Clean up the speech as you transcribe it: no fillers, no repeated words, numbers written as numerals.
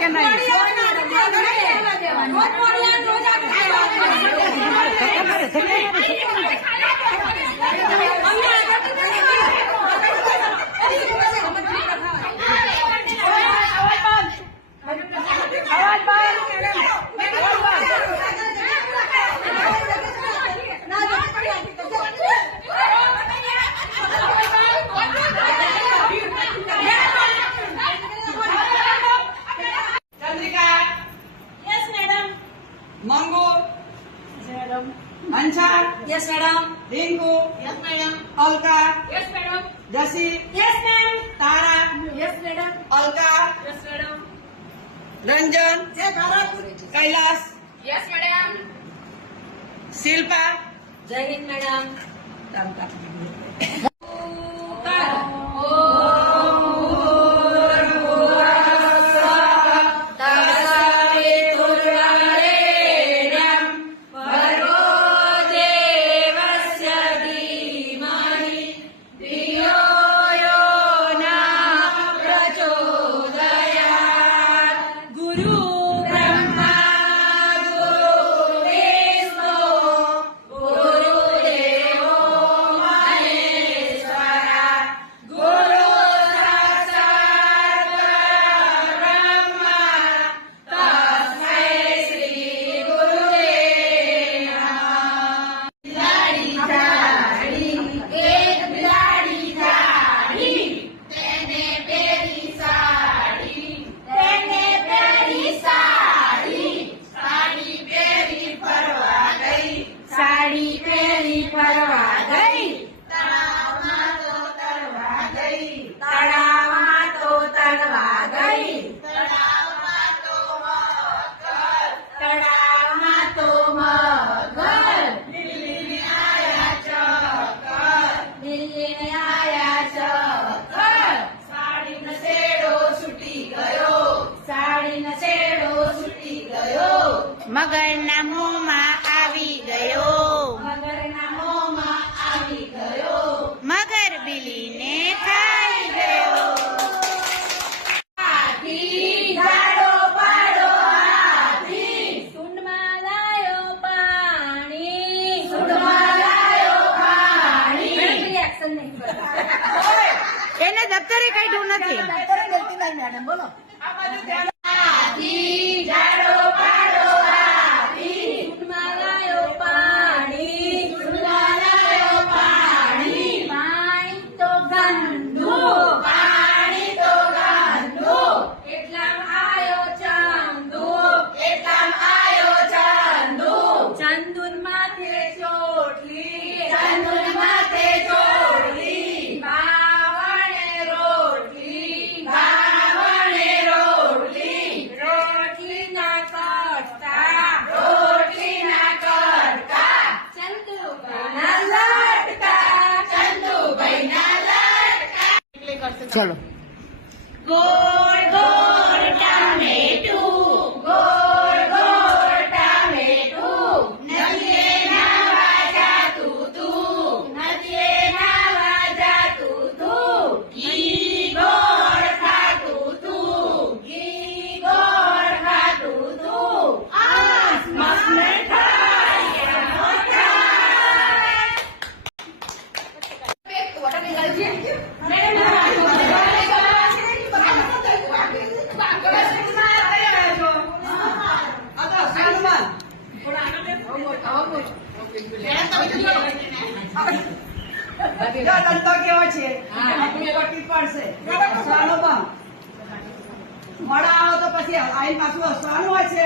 કે નહીં? Mango. Yes, madam. Anshar. Yes, madam. Rinku. Yes, madam. Alka. Yes, madam. Jasi. Yes, ma'am. Tara. Yes, madam. Alka. Yes, madam. Ranjan. Jai Bharat. Kailas. Yes, madam. Silpa. Jai Hind, madam. મગરના મોંમાં આવી ગયો. મગર બિલીને ખાઈ ગયો. સૂંઢમાં લાયો પાણી. Action નહીં કરતા. એને દફતરે કાઢ્યું નથી. મેડમ બોલો. ચલો. ગોળ ગોળ ટામેટું, ગોળ ગોળ ટામેટું, નદીએ નાવા જાતું તું, નદીએ નાવા જાતું તું, ઘી ગોળ ખાતું તું, ઘી ગોળ ખાતું તું, આસમાને ખાય દંતો કેવો છે? પટ્ટી પડશે. હસવાનો બંધ. મોડા આવો તો પછી આઈ પાછું હસવાનું હોય છે.